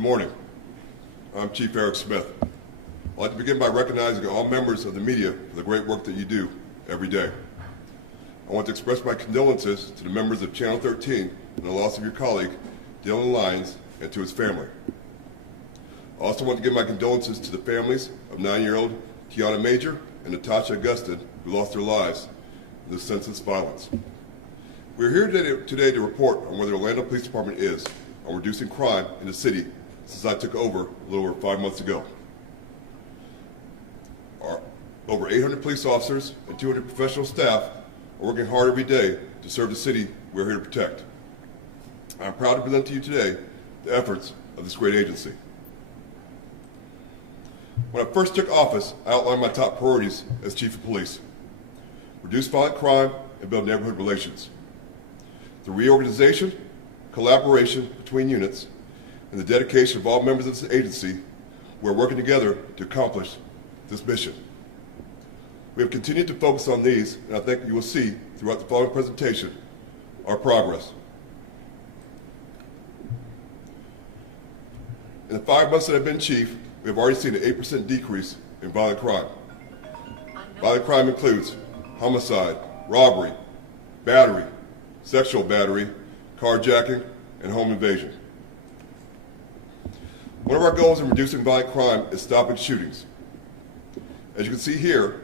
morning. I'm Chief Eric Smith. I'd like to begin by recognizing all members of the media for the great work that you do every day. I want to express my condolences to the members of Channel 13 and the loss of your colleague, Dylan Lyons, and to his family. I also want to give my condolences to the families of 9-year-old Tiana Major and Natasha Augustin, who lost their lives in this senseless violence. We're here today to report on where the Orlando Police Department is on reducing crime in the city since I took over a little over 5 months ago. Over 800 police officers and 200 professional staff are working hard every day to serve the city we're here to protect. I'm proud to present to you today the efforts of this great agency. When I first took office, I outlined my top priorities as Chief of Police: reduce violent crime and build neighborhood relations. The reorganization, collaboration between units, and the dedication of all members of this agency, we're working together to accomplish this mission. We have continued to focus on these, and I think you will see throughout the following presentation our progress. In the 5 months that I've been chief, we have already seen an 8% decrease in violent crime. Violent crime includes homicide, robbery, battery, sexual battery, carjacking, and home invasion. One of our goals in reducing violent crime is stopping shootings. As you can see here,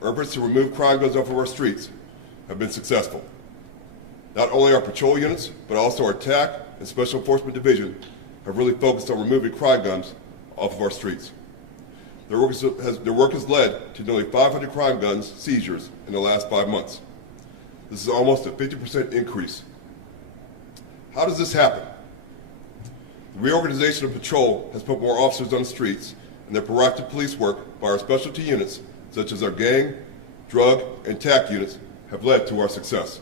our efforts to remove crime guns off of our streets have been successful. Not only our patrol units, but also our TAC and Special Enforcement Division have really focused on removing crime guns off of our streets. Their work has led to nearly 500 crime guns seizures in the last 5 months. This is almost a 50% increase. How does this happen? The reorganization of patrol has put more officers on the streets, and their proactive police work by our specialty units, such as our gang, drug, and TAC units, have led to our success.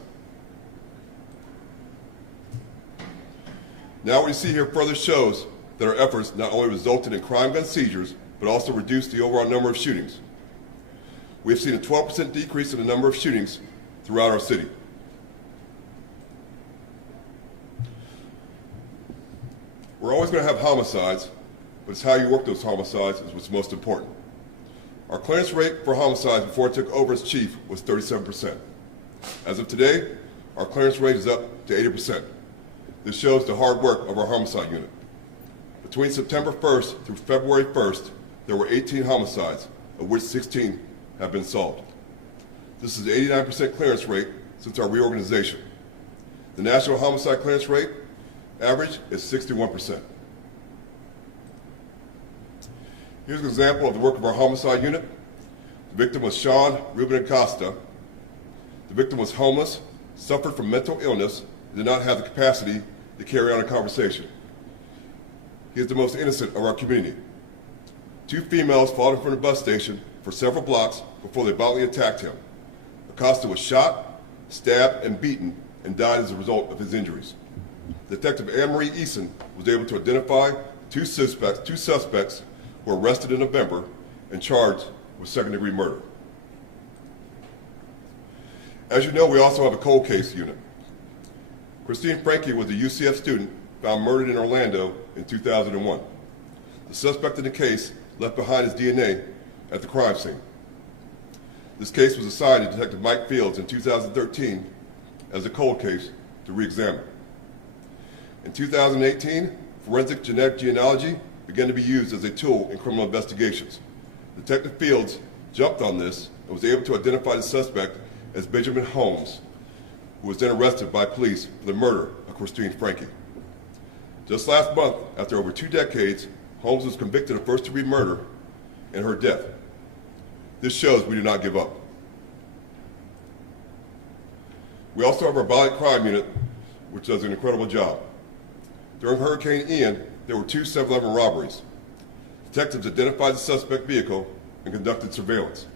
Now what you see here further shows that our efforts not only resulted in crime gun seizures, but also reduced the overall number of shootings. We have seen a 12% decrease in the number of shootings throughout our city. We're always going to have homicides, but it's how you work those homicides is what's most important. Our clearance rate for homicides before I took over as chief was 37%. As of today, our clearance rate is up to 80%. This shows the hard work of our homicide unit. Between September 1st through February 1st, there were 18 homicides, of which 16 have been solved. This is an 89% clearance rate since our reorganization. The national homicide clearance rate average is 61%. Here's an example of the work of our homicide unit. The victim was Sean Ruben Acosta. The victim was homeless, suffered from mental illness, and did not have the capacity to carry on a conversation. He is the most innocent of our community. 2 females followed him from the bus station for several blocks before they violently attacked him. Acosta was shot, stabbed, and beaten, and died as a result of his injuries. Detective Anne Marie Eason was able to identify two suspects who were arrested in November and charged with second-degree murder. As you know, we also have a cold case unit. Christine Franke was a UCF student found murdered in Orlando in 2001. The suspect in the case left behind his DNA at the crime scene. This case was assigned to Detective Mike Fields in 2013 as a cold case to re-examine. In 2018, forensic genetic genealogy began to be used as a tool in criminal investigations. Detective Fields jumped on this and was able to identify the suspect as Benjamin Holmes, who was then arrested by police for the murder of Christine Franke. Just last month, after over 2 decades, Holmes was convicted of first-degree murder and her death. This shows we do not give up. We also have our violent crime unit, which does an incredible job. During Hurricane Ian, there were 2 7-Eleven robberies. Detectives identified the suspect vehicle and conducted surveillance.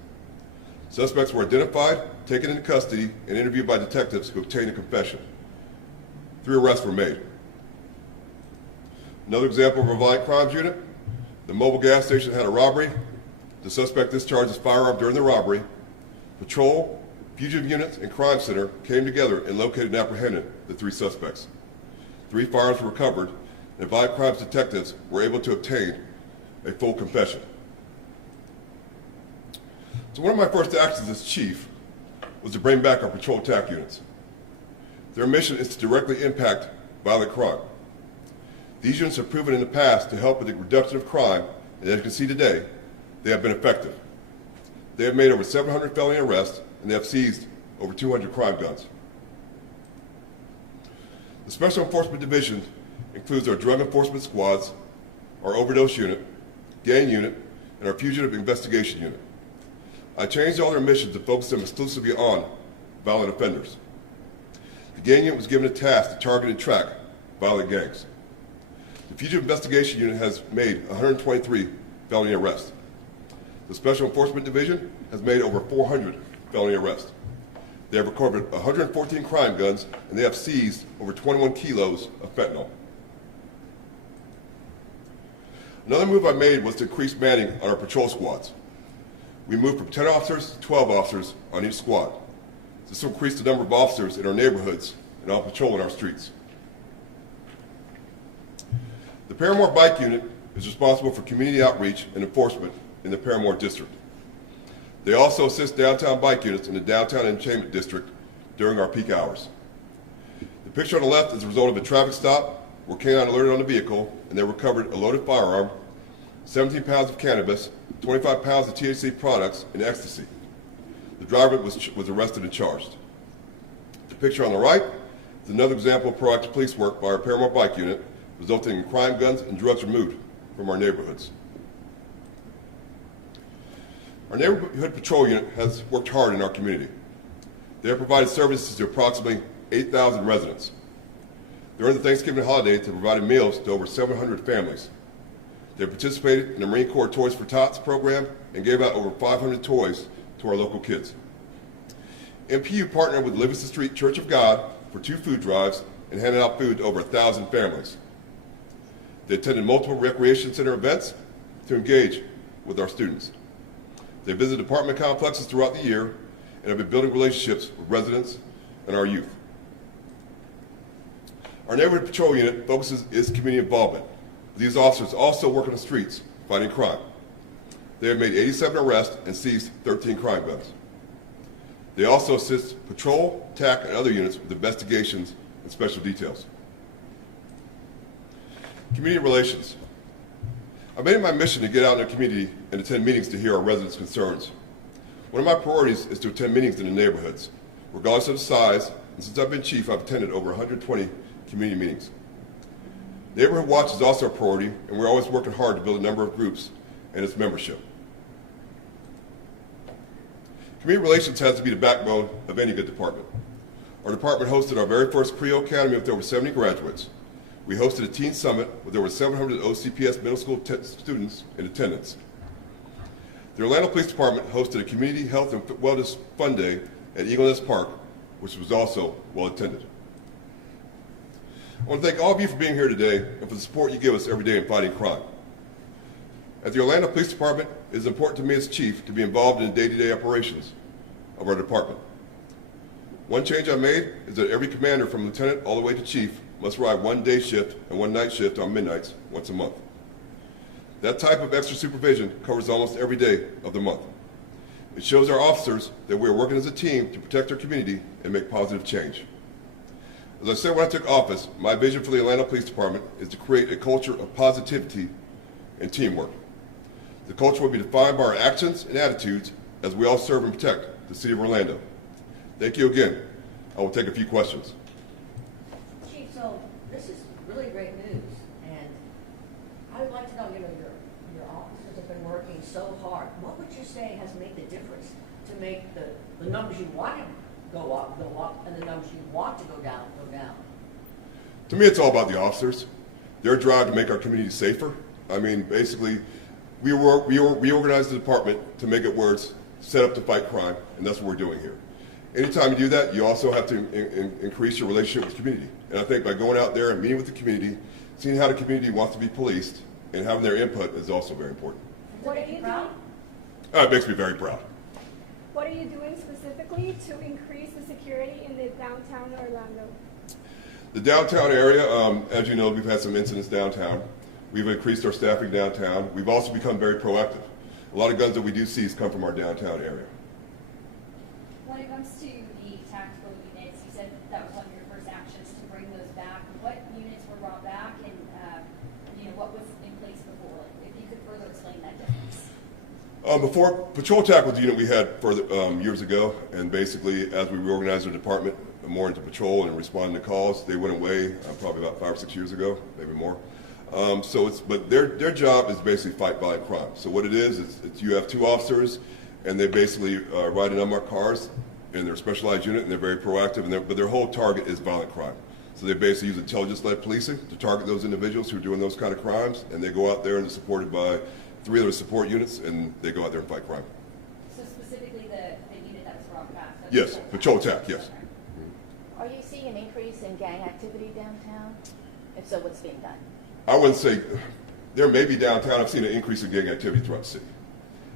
Suspects were identified, taken into custody, and interviewed by detectives who obtained a confession. 3 arrests were made. Another example of a violent crimes unit, the mobile gas station had a robbery. The suspect discharged his firearm during the robbery. Patrol, fugitive units, and crime center came together and located and apprehended the 3 suspects. 3 firearms were recovered, and violent crimes detectives were able to obtain a full confession. So one of my first actions as chief was to bring back our patrol TAC units. Their mission is to directly impact violent crime. These units have proven in the past to help with the reduction of crime, and as you can see today, they have been effective. They have made over 700 felony arrests, and they have seized over 200 crime guns. The Special Enforcement Division includes our drug enforcement squads, our overdose unit, gang unit, and our fugitive investigation unit. I changed all their missions to focus them exclusively on violent offenders. The gang unit was given a task to target and track violent gangs. The fugitive investigation unit has made 123 felony arrests. The Special Enforcement Division has made over 400 felony arrests. They have recovered 114 crime guns, and they have seized over 21 kilos of fentanyl. Another move I made was to increase manning on our patrol squads. We moved from 10 officers to 12 officers on each squad. This will increase the number of officers in our neighborhoods and on patrol in our streets. The Paramore Bike Unit is responsible for community outreach and enforcement in the Paramore District. They also assist downtown bike units in the Downtown Entertainment District during our peak hours. The picture on the left is a result of a traffic stop where K-9 alerted on the vehicle, and they recovered a loaded firearm, 17 pounds of cannabis, 25 pounds of THC products, and ecstasy. The driver was arrested and charged. The picture on the right is another example of proactive police work by our Paramore Bike Unit, resulting in crime guns and drugs removed from our neighborhoods. Our Neighborhood Patrol Unit has worked hard in our community. They have provided services to approximately 8,000 residents. During the Thanksgiving holiday, they provided meals to over 700 families. They participated in the Marine Corps Toys for Tots program and gave out over 500 toys to our local kids. MPU partnered with Livingston Street Church of God for 2 food drives and handed out food to over 1,000 families. They attended multiple recreation center events to engage with our students. They visited apartment complexes throughout the year and have been building relationships with residents and our youth. Our Neighborhood Patrol Unit focuses its community involvement. These officers also work on the streets fighting crime. They have made 87 arrests and seized 13 crime guns. They also assist patrol, TAC, and other units with investigations and special details. Community relations. I made it my mission to get out in the community and attend meetings to hear our residents' concerns. One of my priorities is to attend meetings in the neighborhoods, regardless of the size, and since I've been chief, I've attended over 120 community meetings. Neighborhood Watch is also a priority, and we're always working hard to build a number of groups and its membership. Community relations has to be the backbone of any good department. Our department hosted our very first Creole Academy with over 70 graduates. We hosted a teen summit with over 700 OCPS middle school students in attendance. The Orlando Police Department hosted a community health and wellness fun day at Eagle Nest Park, which was also well attended. I want to thank all of you for being here today and for the support you give us every day in fighting crime. At the Orlando Police Department, it is important to me as chief to be involved in the day-to-day operations of our department. One change I made is that every commander from lieutenant all the way to chief must ride 1 day shift and 1 night shift on midnights once a month. That type of extra supervision covers almost every day of the month. It shows our officers that we are working as a team to protect our community and make positive change. As I said when I took office, my vision for the Orlando Police Department is to create a culture of positivity and teamwork. The culture will be defined by our actions and attitudes as we all serve and protect the city of Orlando. Thank you again. I will take a few questions. Chief, so this is really great news, and I would like to know, your officers have been working so hard. What would you say has made the difference to make the numbers you want to go up, and the numbers you want to go down, go down? To me, it's all about the officers. Their drive to make our community safer. I mean, basically, we reorganized the department to make it where it's set up to fight crime, and that's what we're doing here. Anytime you do that, you also have to increase your relationship with the community. And I think by going out there and meeting with the community, seeing how the community wants to be policed, and having their input is also very important. What are you proud? It makes me very proud. What are you doing specifically to increase the security in the downtown Orlando? The downtown area, as you know, we've had some incidents downtown. We've increased our staffing downtown. We've also become very proactive. A lot of guns that we do seize come from our downtown area. When it comes to the tactical units, you said that was one of your first actions to bring those back. What units were brought back, and what was in place before? If you could further explain that difference. Before, Patrol TAC was the unit we had further, years ago, and basically as we reorganized our department more into patrol and responding to calls, they went away probably about 5 or 6 years ago, maybe more. But their job is basically fight violent crime. So what it is you have 2 officers, and they basically ride in unmarked cars, and they're a specialized unit, and they're very proactive, but their whole target is violent crime. So they basically use intelligence-led policing to target those individuals who are doing those kind of crimes, and they go out there and they're supported by 3 other support units, and they go out there and fight crime. So specifically the unit that was brought back? Yes, Patrol TAC, yes. Are you seeing an increase in gang activity downtown? If so, what's being done? I wouldn't say, there may be downtown, I've seen an increase in gang activity throughout the city.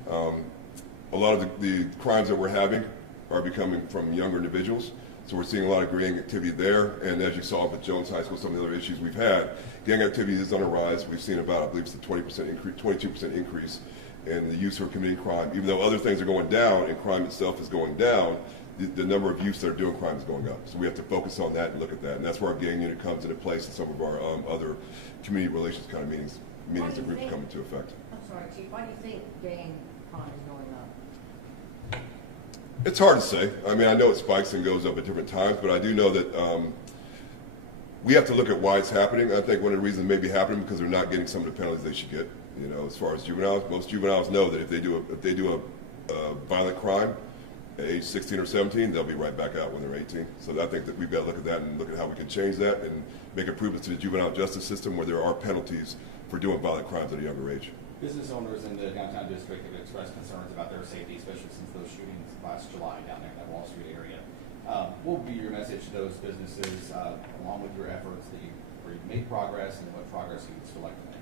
A lot of the crimes that we're having are becoming from younger individuals, so we're seeing a lot of gang activity there, and as you saw with Jones High School, some of the other issues we've had, gang activity is on a rise. We've seen about, I believe it's a 20% increase, 22% increase in the youths who are committing crime. Even though other things are going down and crime itself is going down, the number of youths that are doing crime is going up. So we have to focus on that and look at that. And that's where our gang unit comes into place, and some of our other community relations kind of meetings and groups come into effect. I'm sorry, Chief, why do you think gang crime is going up? It's hard to say. I mean, I know it spikes and goes up at different times, but I do know that we have to look at why it's happening. I think one of the reasons it may be happening because they're not getting some of the penalties they should get. You know, as far as juveniles, most juveniles know that if they do a violent crime at age 16 or 17, they'll be right back out when they're 18. So I think that we've got to look at that and look at how we can change that and make improvements to the juvenile justice system where there are penalties for doing violent crimes at a younger age. Business owners in the downtown district have expressed concerns about their safety, especially since those shootings last July down there in that Wall Street area. What would be your message to those businesses, along with your efforts where you've made progress and what progress you'd still like to make?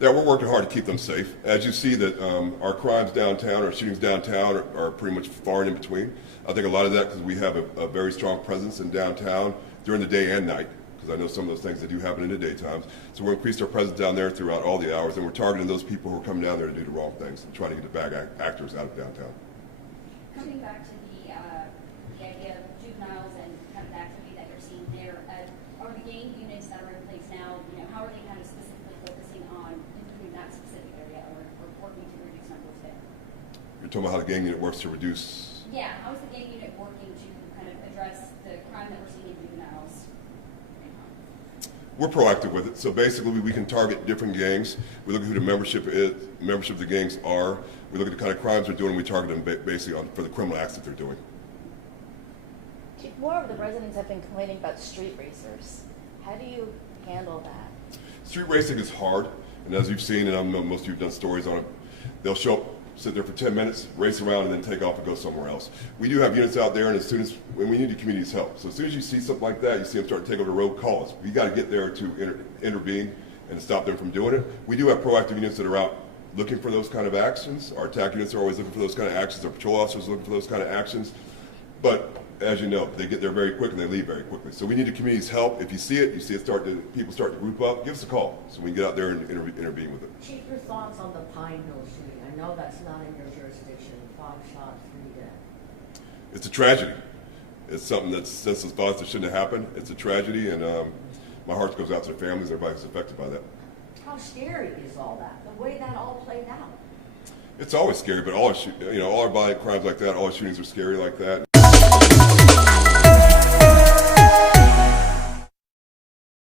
Yeah, we're working hard to keep them safe. As you see that our crimes downtown, our shootings downtown are pretty much far and in between. I think a lot of that because we have a very strong presence in downtown during the day and night, because I know some of those things that do happen in the daytimes. So we're increased our presence down there throughout all the hours, and we're targeting those people who are coming down there to do the wrong things and trying to get the bad actors out of downtown. Coming back to the idea of juveniles and kind of the activity that you're seeing there, are the gang units that are in place now, how are they kind of specifically focusing on improving that specific area or working to reduce numbers there? You're talking about how the gang unit works to reduce. Yeah, how is the gang unit working to kind of address the crime that we're seeing in juveniles? We're proactive with it. So basically, we can target different gangs. We look at who the membership of the gangs are. We look at the kind of crimes they're doing, and we target them basically for the criminal acts that they're doing. Chief, more of the residents have been complaining about street racers. How do you handle that? Street racing is hard, and as you've seen, and I know most of you have done stories on it, they'll show up, sit there for 10 minutes, race around, and then take off and go somewhere else. We do have units out there, and as soon as we need the community's help. So as soon as you see something like that, you see them start to take over the road, call us. We got to get there to intervene and stop them from doing it. We do have proactive units that are out looking for those kind of actions. Our TAC units are always looking for those kind of actions. Our patrol officers are looking for those kind of actions. But as you know, they get there very quick and they leave very quickly. So we need the community's help. If you see it people start to group up, give us a call so we can get out there and intervene with it. Chief, your thoughts on the Pine Hill shooting? I know that's not in your jurisdiction, 5 shots, 3 dead. It's a tragedy. It's something that's senseless thoughts that shouldn't have happened. It's a tragedy, and my heart goes out to the families, everybody who's affected by that. How scary is all that, the way that all played out? It's always scary, but all our violent crimes like that, all our shootings are scary like that.